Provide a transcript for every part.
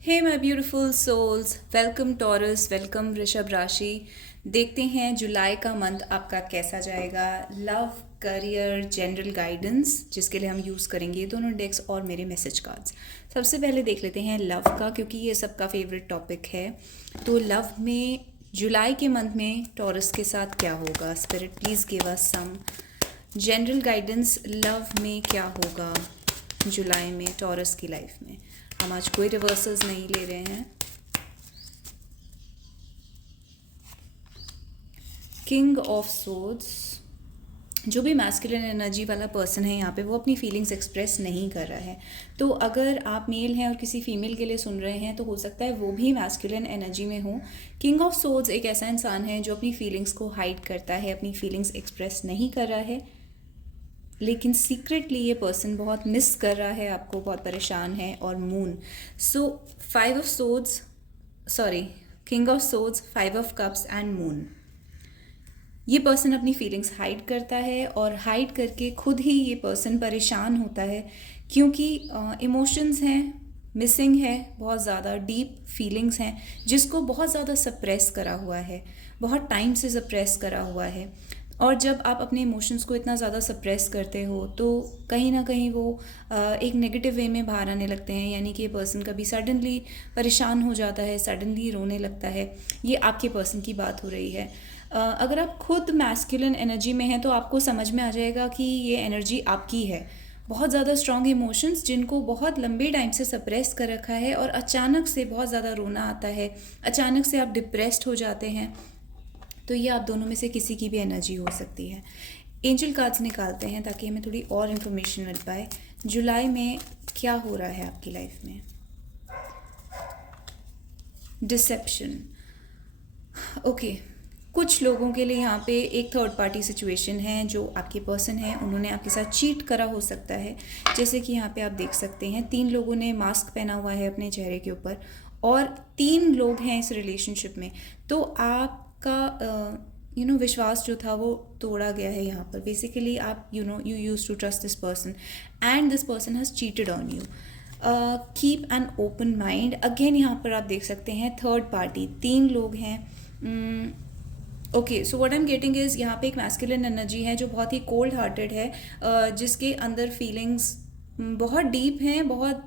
Hey my beautiful souls, welcome Taurus, welcome वृषभ राशि। देखते हैं जुलाई का मंथ आपका कैसा जाएगा। लव, करियर, जनरल गाइडेंस जिसके लिए हम यूज़ करेंगे ये दोनों डेक्स और मेरे मैसेज कार्ड्स। सबसे पहले देख लेते हैं लव का, क्योंकि ये सबका फेवरेट टॉपिक है। तो लव में जुलाई के मंथ में टॉरस के साथ क्या होगा। Spirit please give us some general guidance. Love में क्या होगा जुलाई में टॉरस की लाइफ में। हम आज कोई रिवर्सल्स नहीं ले रहे हैं। किंग ऑफ सोर्ड्स, जो भी मैस्कुलिन एनर्जी वाला पर्सन है यहाँ पे वो अपनी फीलिंग्स एक्सप्रेस नहीं कर रहा है। तो अगर आप मेल हैं और किसी फीमेल के लिए सुन रहे हैं तो हो सकता है वो भी मैस्कुलिन एनर्जी में हो। किंग ऑफ सोर्ड्स एक ऐसा इंसान है जो अपनी फीलिंग्स को हाइड करता है, अपनी फीलिंग्स एक्सप्रेस नहीं कर रहा है, लेकिन सीक्रेटली ये पर्सन बहुत मिस कर रहा है आपको, बहुत परेशान है। और moon, so 5 of swords, sorry, king of swords, 5 of cups and moon. ये पर्सन अपनी फीलिंग्स हाइड करता है और हाइड करके खुद ही ये पर्सन परेशान होता है, क्योंकि इमोशंस हैं, मिसिंग है, बहुत ज़्यादा डीप फीलिंग्स हैं जिसको बहुत ज़्यादा सप्रेस करा हुआ है, बहुत टाइम से सप्रेस करा हुआ है। और जब आप अपने इमोशंस को इतना ज़्यादा सप्रेस करते हो तो कहीं ना कहीं वो एक नेगेटिव वे में बाहर आने लगते हैं। यानी कि ये पर्सन कभी सडनली परेशान हो जाता है, सडनली रोने लगता है। ये आपके पर्सन की बात हो रही है। अगर आप खुद मैस्कुलिन एनर्जी में हैं तो आपको समझ में आ जाएगा कि ये एनर्जी आपकी है। बहुत ज़्यादा स्ट्रॉन्ग इमोशंस जिनको बहुत लंबे टाइम से सप्रेस कर रखा है और अचानक से बहुत ज़्यादा रोना आता है, अचानक से आप डिप्रेस्ड हो जाते हैं। तो ये आप दोनों में से किसी की भी एनर्जी हो सकती है। एंजल कार्ड्स निकालते हैं ताकि हमें थोड़ी और इन्फॉर्मेशन मिल पाए जुलाई में क्या हो रहा है आपकी लाइफ में। Deception, okay. कुछ लोगों के लिए यहाँ पे एक थर्ड पार्टी सिचुएशन है। जो आपके पर्सन है उन्होंने आपके साथ चीट करा हो सकता है। जैसे कि यहाँ पे आप देख सकते हैं 3 लोगों ने मास्क पहना हुआ है अपने चेहरे के ऊपर और 3 लोग हैं इस रिलेशनशिप में। तो आपका विश्वास जो था वो तोड़ा गया है यहाँ पर। बेसिकली आप you used to trust this person and this person has cheated on you. Keep an open mind. Again यहाँ पर आप देख सकते हैं थर्ड पार्टी, 3 लोग हैं। Okay, so what I am getting is यहाँ पे एक मैस्कुलिन एनर्जी है जो बहुत ही कोल्ड हार्टेड है, जिसके अंदर फीलिंग्स बहुत डीप हैं, बहुत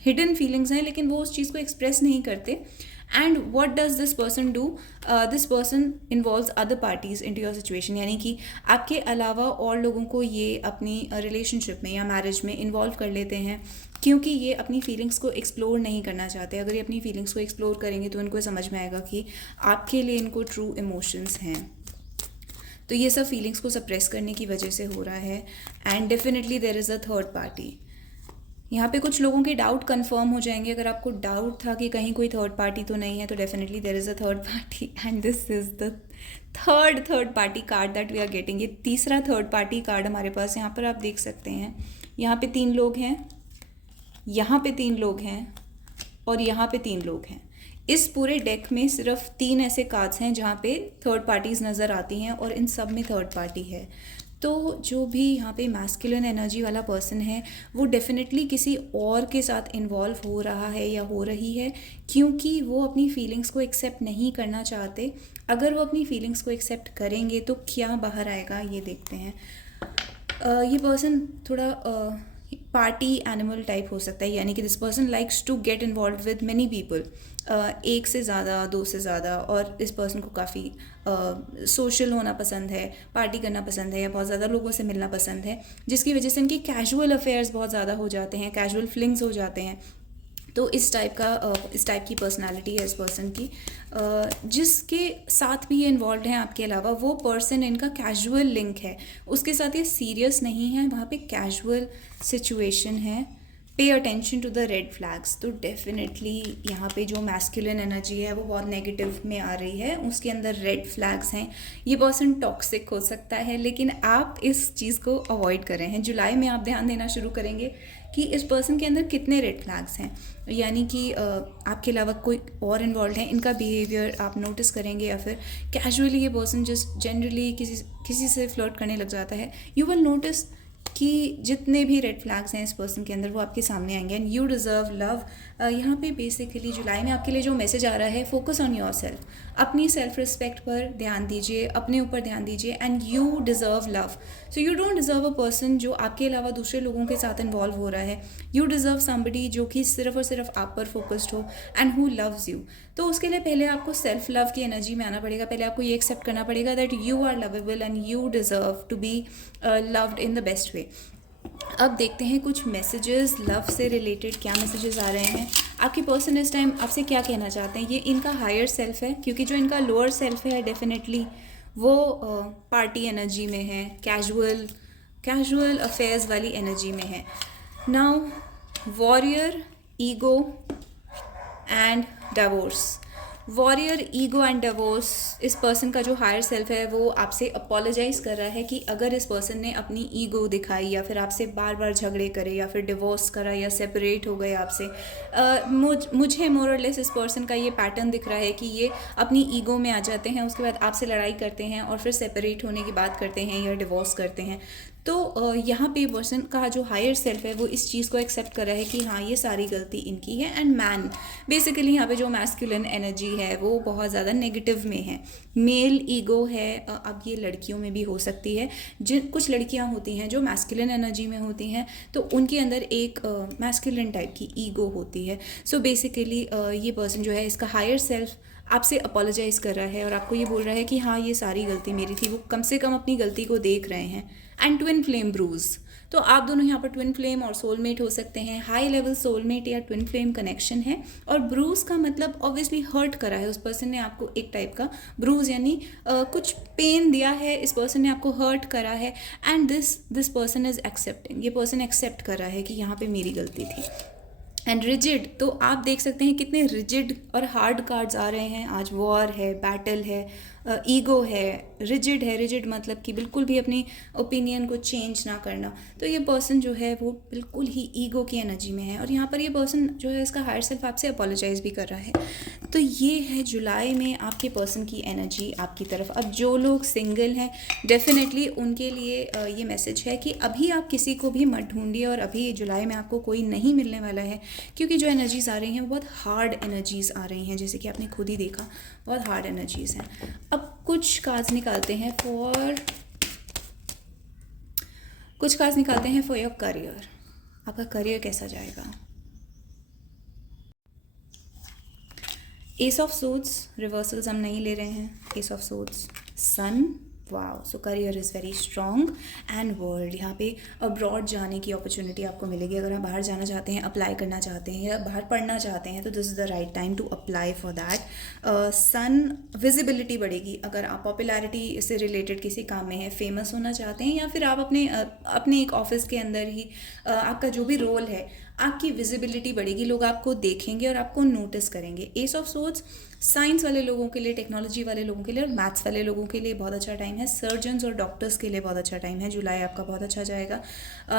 हिडन फीलिंग्स हैं, लेकिन वो उस चीज़ को एक्सप्रेस नहीं करते। And what does this person do, this person involves other parties into your situation. यानी कि आपके अलावा और लोगों को ये अपनी रिलेशनशिप में या मैरिज में इन्वॉल्व कर लेते हैं, क्योंकि ये अपनी फीलिंग्स को एक्सप्लोर नहीं करना चाहते। अगर ये अपनी फीलिंग्स को एक्सप्लोर करेंगे तो इनको समझ में आएगा कि आपके लिए इनको ट्रू इमोशंस हैं। तो ये सब फीलिंग्स को सप्रेस करने की वजह से हो रहा है। And definitely there is a third party. यहाँ पे कुछ लोगों के डाउट कंफर्म हो जाएंगे। अगर आपको डाउट था कि कहीं कोई थर्ड पार्टी तो नहीं है, तो definitely there is a third party and this is the third party card that we are getting. ये तीसरा थर्ड पार्टी कार्ड हमारे पास यहाँ पर आप देख सकते हैं। यहाँ पे 3 लोग हैं, यहाँ पे 3 लोग हैं और यहाँ पे 3 लोग हैं। इस पूरे डेक में सिर्फ 3 ऐसे कार्ड्स हैं जहाँ पे थर्ड पार्टीज नज़र आती हैं और इन सब में थर्ड पार्टी है। तो जो भी यहाँ पे मैस्कुलिन एनर्जी वाला पर्सन है वो डेफिनेटली किसी और के साथ इन्वॉल्व हो रहा है या हो रही है, क्योंकि वो अपनी फीलिंग्स को एक्सेप्ट नहीं करना चाहते। अगर वो अपनी फीलिंग्स को एक्सेप्ट करेंगे तो क्या बाहर आएगा ये देखते हैं। ये पर्सन थोड़ा पार्टी एनिमल टाइप हो सकता है। यानी कि this person likes to get involve with many people, एक से ज़्यादा, 2 से ज़्यादा। और इस पर्सन को काफ़ी सोशल होना पसंद है, पार्टी करना पसंद है या बहुत ज़्यादा लोगों से मिलना पसंद है, जिसकी वजह से इनकी कैजुअल अफेयर्स बहुत ज़्यादा हो जाते हैं, कैजुअल फ्लिंग्स हो जाते हैं। तो इस टाइप की पर्सनालिटी है इस पर्सन की। जिसके साथ भी ये इन्वॉल्व हैं आपके अलावा, वो पर्सन इनका कैजुअल लिंक है, उसके साथ ये सीरियस नहीं है, वहाँ पे कैजुअल सिचुएशन है। Pay attention to the red flags. तो डेफिनेटली यहाँ पे जो मैस्कुलिन एनर्जी है वो बहुत नेगेटिव में आ रही है, उसके अंदर रेड फ्लैग्स हैं। ये पर्सन टॉक्सिक हो सकता है, लेकिन आप इस चीज़ को अवॉइड कर रहे हैं। जुलाई में आप ध्यान देना शुरू करेंगे कि इस पर्सन के अंदर कितने रेड फ्लैग्स हैं, यानी कि आपके अलावा कोई और इन्वॉल्व है, इनका बिहेवियर आप नोटिस करेंगे। या फिर कैजुअली ये पर्सन जस्ट जनरली किसी से फ्लर्ट करने लग जाता है, यू विल नोटिस कि जितने भी रेड फ्लैग्स हैं इस पर्सन के अंदर वो आपके सामने आएंगे एंड यू डिज़र्व लव। यहाँ पे बेसिकली जुलाई में आपके लिए जो मैसेज आ रहा है, फोकस ऑन योर सेल्फ, अपनी सेल्फ रिस्पेक्ट पर ध्यान दीजिए, अपने ऊपर ध्यान दीजिए and you deserve love. So you don't deserve a person जो आपके अलावा दूसरे लोगों के साथ इन्वॉल्व हो रहा है। यू डिज़र्व समबडी जो कि सिर्फ और सिर्फ आप पर फोकस्ड हो एंड हु लव्स यू। तो उसके लिए पहले आपको सेल्फ लव की एनर्जी में आना पड़ेगा। पहले आपको ये एक्सेप्ट करना पड़ेगा that you are lovable and you deserve to be loved in the best way. अब देखते हैं कुछ मैसेजेस लव से रिलेटेड, क्या मैसेजेस आ रहे हैं। आपके पर्सन इस टाइम आपसे क्या कहना चाहते हैं। ये इनका हायर सेल्फ है, क्योंकि जो इनका लोअर सेल्फ है डेफिनेटली वो पार्टी एनर्जी में है, कैजुअल अफेयर्स वाली एनर्जी में है। Now warrior, ego and divorce. Warrior, ego and divorce, इस पर्सन का जो हायर सेल्फ है वो आपसे अपोलोजाइज़ कर रहा है कि अगर इस पर्सन ने अपनी ईगो दिखाई या फिर आपसे बार बार झगड़े करे या फिर डिवोर्स करा या सेपरेट हो गए आपसे, मुझे मोर और लेस इस पर्सन का ये पैटर्न दिख रहा है कि ये अपनी ईगो में आ जाते हैं, उसके बाद आपसे लड़ाई करते हैं और फिर सेपरेट होने की बात करते हैं या डिवोर्स करते हैं। तो यहाँ पे पर्सन का जो हायर सेल्फ है वो इस चीज़ को एक्सेप्ट कर रहा है कि हाँ ये सारी गलती इनकी है। एंड मैन, बेसिकली यहाँ पे जो मैस्कुलिन एनर्जी है वो बहुत ज़्यादा नेगेटिव में है। मेल ईगो है, अब ये लड़कियों में भी हो सकती है। जिन कुछ लड़कियाँ होती हैं जो मैस्कुलिन एनर्जी में होती हैं तो उनके अंदर एक मैस्कुलिन टाइप की ईगो होती है। सो बेसिकली ये पर्सन जो है, इसका हायर सेल्फ आपसे अपोलोजाइज़ कर रहा है और आपको ये बोल रहा है कि हाँ ये सारी गलती मेरी थी। वो कम से कम अपनी गलती को देख रहे हैं। एंड ट्विन फ्लेम ब्रूज, तो आप दोनों यहाँ पर ट्विन फ्लेम और सोलमेट हो सकते हैं। हाई लेवल सोलमेट या ट्विन फ्लेम कनेक्शन है। और ब्रूज का मतलब ऑब्वियसली हर्ट करा है उस पर्सन ने आपको, एक टाइप का ब्रूज यानी कुछ पेन दिया है, इस पर्सन ने आपको हर्ट करा है। And this person is accepting, ये पर्सन एक्सेप्ट कर रहा है कि यहाँ पे मेरी गलती थी। एंड रिजिड, तो आप देख सकते हैं कितने रिजिड और हार्ड कार्ड्स आ रहे हैं आज। वॉर है, बैटल है, ईगो है, रिजिड मतलब कि बिल्कुल भी अपनी ओपिनियन को चेंज ना करना। तो ये पर्सन जो है वो बिल्कुल ही ईगो की एनर्जी में है और यहाँ पर ये पर्सन जो है इसका हायर सेल्फ आपसे अपोलोजाइज़ भी कर रहा है। तो ये है जुलाई में आपके पर्सन की एनर्जी आपकी तरफ। अब जो लोग सिंगल हैं डेफिनेटली उनके लिए ये मैसेज है कि अभी आप किसी को भी मत ढूंढिए और अभी जुलाई में आपको कोई नहीं मिलने वाला है, क्योंकि जो एनर्जीज़ आ रही हैं वो बहुत हार्ड एनर्जीज़ आ रही हैं, जैसे कि आपने खुद ही देखा बहुत हार्ड एनर्जीज़ हैं। अब कुछ कार्ड्स निकालते हैं फॉर योर करियर। आपका करियर कैसा जाएगा। एस ऑफ सोर्ड्स, रिवर्सल्स हम नहीं ले रहे हैं। Ace of swords, sun, wow. So career is very strong and world, यहाँ पे अब्रॉड जाने की अपॉर्चुनिटी आपको मिलेगी। अगर आप बाहर जाना चाहते हैं, अप्लाई करना चाहते हैं या बाहर पढ़ना चाहते हैं तो this is the right time to apply for that. Sun, visibility बढ़ेगी। अगर आप पॉपुलैरिटी से रिलेटेड किसी काम में है, फेमस होना चाहते हैं या फिर आप अपने एक ऑफिस के अंदर ही आपका जो भी रोल है, आपकी विजिबिलिटी बढ़ेगी, लोग आपको देखेंगे और आपको नोटिस करेंगे। एस ऑफ सोर्ड्स, साइंस वाले लोगों के लिए, टेक्नोलॉजी वाले लोगों के लिए और मैथ्स वाले लोगों के लिए बहुत अच्छा टाइम है। सर्जन्स और डॉक्टर्स के लिए बहुत अच्छा टाइम है। जुलाई आपका बहुत अच्छा जाएगा।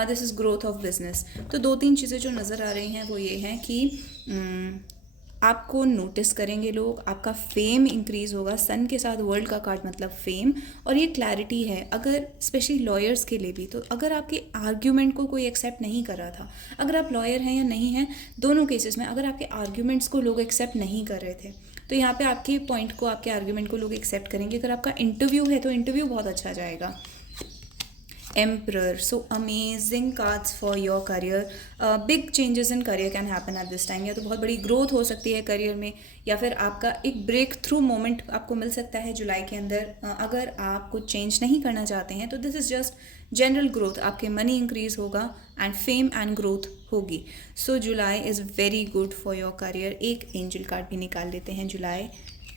This is growth of business. तो 2-3 चीज़ें जो नज़र आ रही हैं वो ये हैं कि आपको नोटिस करेंगे लोग, आपका फेम इंक्रीज होगा। सन के साथ वर्ल्ड का कार्ड मतलब फेम, और ये क्लैरिटी है अगर स्पेशली लॉयर्स के लिए भी। तो अगर आपके आर्ग्यूमेंट को कोई एक्सेप्ट नहीं कर रहा था, अगर आप लॉयर हैं या नहीं हैं, दोनों केसेस में अगर आपके आर्ग्यूमेंट्स को लोग एक्सेप्ट नहीं कर रहे थे तो यहाँ पे आपके पॉइंट को, आपके आर्ग्यूमेंट को लोग एक्सेप्ट करेंगे। अगर आपका इंटरव्यू है तो इंटरव्यू बहुत अच्छा जाएगा। Emperor, so amazing cards for your career. Big changes in career can happen at this time. या तो बहुत बड़ी ग्रोथ हो सकती है करियर में, या फिर आपका एक ब्रेक थ्रू मोमेंट आपको मिल सकता है जुलाई के अंदर। अगर आप कुछ चेंज नहीं करना चाहते हैं तो this is just general growth. आपके मनी इंक्रीज होगा एंड फेम एंड ग्रोथ होगी। So July is very good for your career. एक एंजल कार्ड भी निकाल लेते हैं July.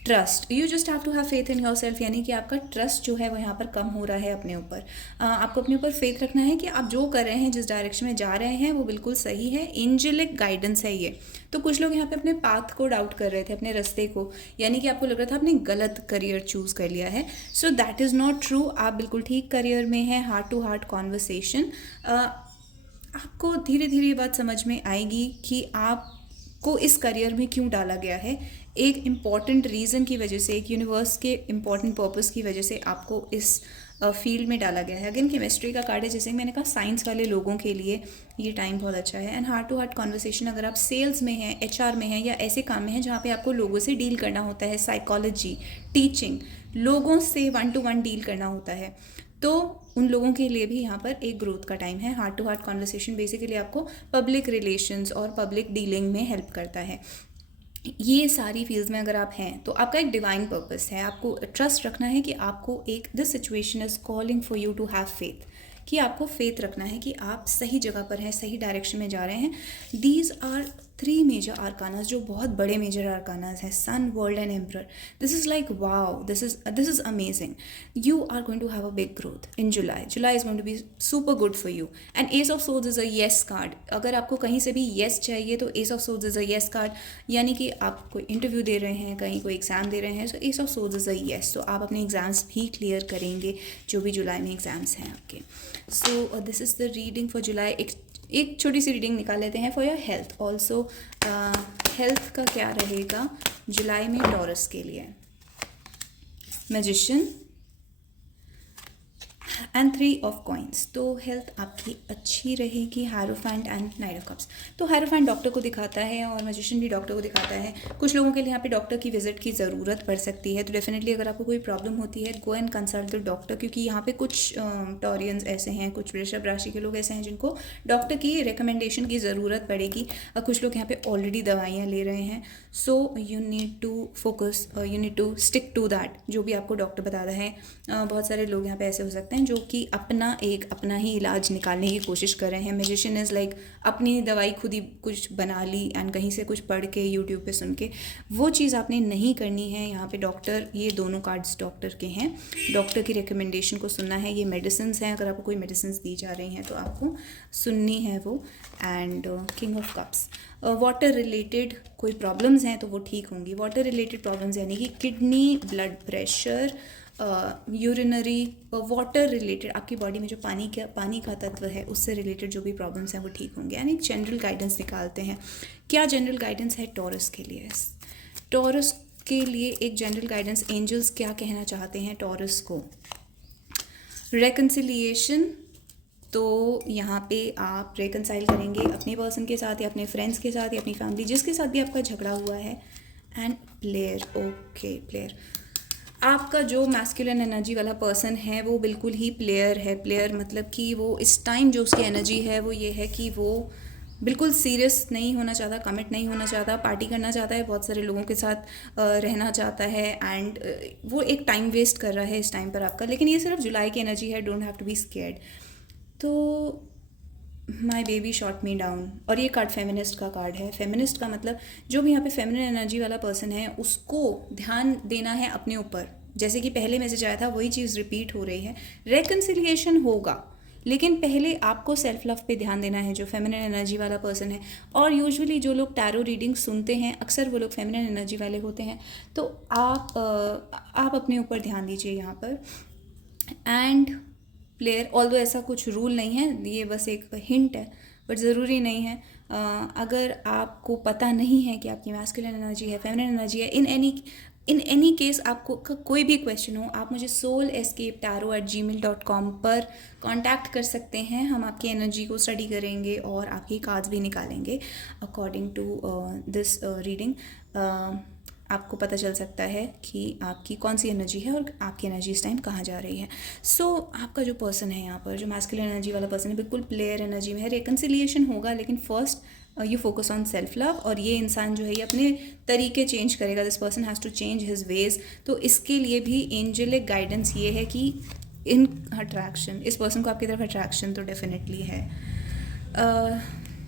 Trust, you just have to have faith in your self, यानी कि आपका ट्रस्ट जो है वो यहाँ पर कम हो रहा है अपने ऊपर। आपको अपने ऊपर फेथ रखना है कि आप जो कर रहे हैं, जिस डायरेक्शन में जा रहे हैं वो बिल्कुल सही है। एंजेलिक गाइडेंस है ये। तो कुछ लोग यहाँ पे अपने पाथ को डाउट कर रहे थे, अपने रास्ते को, यानी कि आपको लग रहा था आपने गलत करियर चूज़ कर लिया है। So that is not true. आप बिल्कुल ठीक करियर में हैं। हार्ट टू हार्ट कॉन्वर्सेशन, आपको धीरे धीरे ये बात समझ में आएगी कि आपको इस करियर में क्यों डाला गया है। एक इम्पॉर्टेंट रीज़न की वजह से, एक यूनिवर्स के इम्पॉर्टेंट पर्पस की वजह से आपको इस फील्ड में डाला गया है। अगेन केमिस्ट्री का कार्ड है, जैसे मैंने कहा साइंस वाले लोगों के लिए ये टाइम बहुत अच्छा है। And heart to heart conversation, अगर आप सेल्स में हैं, एचआर में हैं, या ऐसे काम में हैं जहाँ पे आपको लोगों से डील करना होता है, साइकोलॉजी, टीचिंग, लोगों से 1-to-1 डील करना होता है, तो उन लोगों के लिए भी यहाँ पर एक ग्रोथ का टाइम है। Heart to heart conversation basically आपको पब्लिक रिलेशंस और पब्लिक डीलिंग में हेल्प करता है। ये सारी फील्ड्स में अगर आप हैं तो आपका एक डिवाइन पर्पस है। आपको ट्रस्ट रखना है कि आपको एक this situation is calling for you to have faith, कि आपको फेथ रखना है कि आप सही जगह पर हैं, सही डायरेक्शन में जा रहे हैं। दीज आर 3 मेजर आर्कानास, जो बहुत बड़े मेजर आर्कानास हैं, sun, world and emperor. This is like wow, this is amazing. You are going to have a big growth in July. July is going to be super good for you. And ace of swords is a yes card. अगर आपको कहीं से भी yes चाहिए तो ace of swords is a yes card, यानी कि आप कोई इंटरव्यू दे रहे हैं, कहीं कोई एग्ज़ाम दे रहे हैं, तो ace of swords is a yes, तो आप अपने एग्ज़ाम्स भी क्लियर करेंगे, जो भी जुलाई में एग्ज़ाम्स हैं आपके। सो this is the reading for जुलाई। एक छोटी सी रीडिंग निकाल लेते हैं for your health also. Health का क्या रहेगा जुलाई में टॉरस के लिए। मैजिशियन एंड 3 ऑफ कॉइन्स, तो हेल्थ आपकी अच्छी रहेगी। Hierophant and night of cups, तो हायरोफेंट डॉक्टर को दिखाता है और मैजिशियन भी डॉक्टर को दिखाता है। कुछ लोगों के लिए यहाँ पे डॉक्टर की विजिट की ज़रूरत पड़ सकती है, तो डेफिनेटली अगर आपको कोई प्रॉब्लम होती है, go and consult the doctor, क्योंकि यहाँ पे कुछ टॉरियंस ऐसे हैं, कुछ वृषभ राशि के लोग ऐसे हैं जिनको डॉक्टर की रिकमेंडेशन की ज़रूरत पड़ेगी। और कुछ लोग यहाँ पे ऑलरेडी दवाइयाँ ले रहे हैं, so you need to focus, you need to stick to that, जो भी आपको डॉक्टर बताता है। बहुत सारे लोग यहाँ पे ऐसे हो सकते हैं जो कि अपना ही इलाज निकालने की कोशिश कर रहे हैं। मैजिशियन इज़ लाइक अपनी दवाई खुद ही कुछ बना ली एंड कहीं से कुछ पढ़ के, यूट्यूब पे सुन के, वो चीज़ आपने नहीं करनी है। यहाँ पे डॉक्टर, ये दोनों कार्ड्स डॉक्टर के हैं, डॉक्टर की रिकमेंडेशन को सुनना है। ये मेडिसिन्स हैं, अगर आपको कोई मेडिसिन्स दी जा रही हैं तो आपको सुननी है वो। And king of cups, water related कोई प्रॉब्लम्स हैं तो वो ठीक होंगी। वाटर रिलेटेड प्रॉब्लम्स यानी कि kidney, blood pressure, urinary, water related, आपकी बॉडी में जो पानी का तत्व है उससे रिलेटेड जो भी प्रॉब्लम्स हैं वो ठीक होंगे। यानी जनरल गाइडेंस निकालते हैं। क्या जनरल गाइडेंस है टॉरस के लिए? टॉरस के लिए एक जनरल गाइडेंस, एंजल्स क्या कहना चाहते हैं टॉरस को? रेकन्सिलिएशन, तो यहाँ पे आप रेकनसाइल करेंगे अपने पर्सन के साथ या अपने फ्रेंड्स के साथ या अपनी फैमिली, जिसके साथ भी आपका झगड़ा हुआ है। एंड प्लेयर, ओके प्लेयर, आपका जो मैस्कुलिन एनर्जी वाला पर्सन है वो बिल्कुल ही प्लेयर है। प्लेयर मतलब कि वो इस टाइम जो उसकी एनर्जी है वो ये है कि वो बिल्कुल सीरियस नहीं होना चाहता, कमिट नहीं होना चाहता, पार्टी करना चाहता है, बहुत सारे लोगों के साथ रहना चाहता है। एंड वो एक टाइम वेस्ट कर रहा है इस टाइम पर आपका, लेकिन ये सिर्फ जुलाई की एनर्जी है, don't have to be scared. तो my baby shot me down, और ये कार्ड फेमिनिस्ट का कार्ड है। फेमिनिस्ट का मतलब जो भी यहाँ पे फेमिनिन एनर्जी वाला पर्सन है उसको ध्यान देना है अपने ऊपर। जैसे कि पहले मैसेज आया था वही चीज़ रिपीट हो रही है। रेकन्सिलिएशन होगा, लेकिन पहले आपको सेल्फ लव पे ध्यान देना है, जो फेमिनिन एनर्जी वाला पर्सन है। और यूजुअली जो लोग टैरो रीडिंग सुनते हैं अक्सर वो लोग फेमिनिन एनर्जी वाले होते हैं, तो आप अपने ऊपर ध्यान दीजिए यहाँ पर। एंड प्लेयर, ऑल्दो ऐसा कुछ रूल नहीं है, ये बस एक हिंट है, बट ज़रूरी नहीं है। अगर आपको पता नहीं है कि आपकी मैस्कुलिन एनर्जी है, फेमिनिन एनर्जी है, इन एनी केस आपको कोई भी क्वेश्चन हो, आप मुझे soulescapetarot@gmail.com पर कांटेक्ट कर सकते हैं। हम आपकी एनर्जी को स्टडी करेंगे और आपकी कार्ड्स भी निकालेंगे। अकॉर्डिंग टू दिस रीडिंग आपको पता चल सकता है कि आपकी कौन सी एनर्जी है और आपकी एनर्जी इस टाइम कहाँ जा रही है। सो आपका जो पर्सन है यहाँ पर, जो मैस्कुलिन एनर्जी वाला पर्सन है, बिल्कुल प्लेयर एनर्जी में है। रिकन्सिलिएशन होगा, लेकिन first you focus on self love. और ये इंसान जो है ये अपने तरीके चेंज करेगा। This person has to change his ways. तो इसके लिए भी एंजेलिक गाइडेंस ये है कि इन अट्रैक्शन, इस पर्सन को आपकी तरफ अट्रैक्शन तो डेफिनेटली है।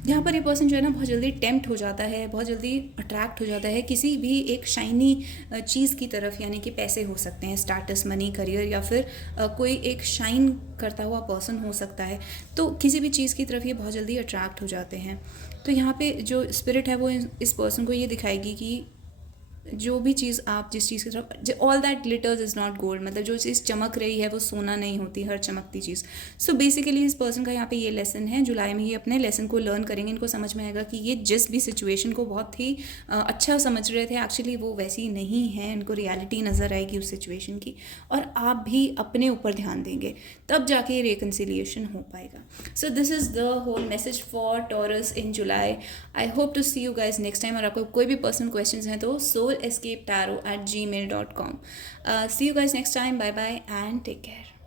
यहाँ पर ये पर्सन जो है ना बहुत जल्दी टेम्प्ट हो जाता है, बहुत जल्दी अट्रैक्ट हो जाता है किसी भी एक शाइनी चीज़ की तरफ, यानी कि पैसे हो सकते हैं, स्टेटस, मनी, करियर, या फिर कोई एक शाइन करता हुआ पर्सन हो सकता है। तो किसी भी चीज़ की तरफ ये बहुत जल्दी अट्रैक्ट हो जाते हैं। तो यहाँ पे जो स्पिरिट है वो इस पर्सन को ये दिखाएगी कि जो भी चीज़ आप जिस चीज़ की तरफ, all that glitters is not gold, मतलब जो चीज़ चमक रही है वो सोना नहीं होती, हर चमकती चीज़। सो बेसिकली इस पर्सन का यहाँ पे ये लेसन है, जुलाई में ये अपने लेसन को लर्न करेंगे, इनको समझ में आएगा कि ये जिस भी सिचुएशन को बहुत ही अच्छा समझ रहे थे, एक्चुअली वो वैसी नहीं है, इनको रियलिटी नज़र आएगी उस सिचुएशन की, और आप भी अपने ऊपर ध्यान देंगे, तब जाके ये रिकन्सिलिएशन हो पाएगा। So this is the whole message for Taurus in July. I hope to see you guys next time, और आपको कोई भी पर्सनल क्वेश्चंस हैं तो soulescapetaro@gmail.com. See you guys next time. Bye bye and take care.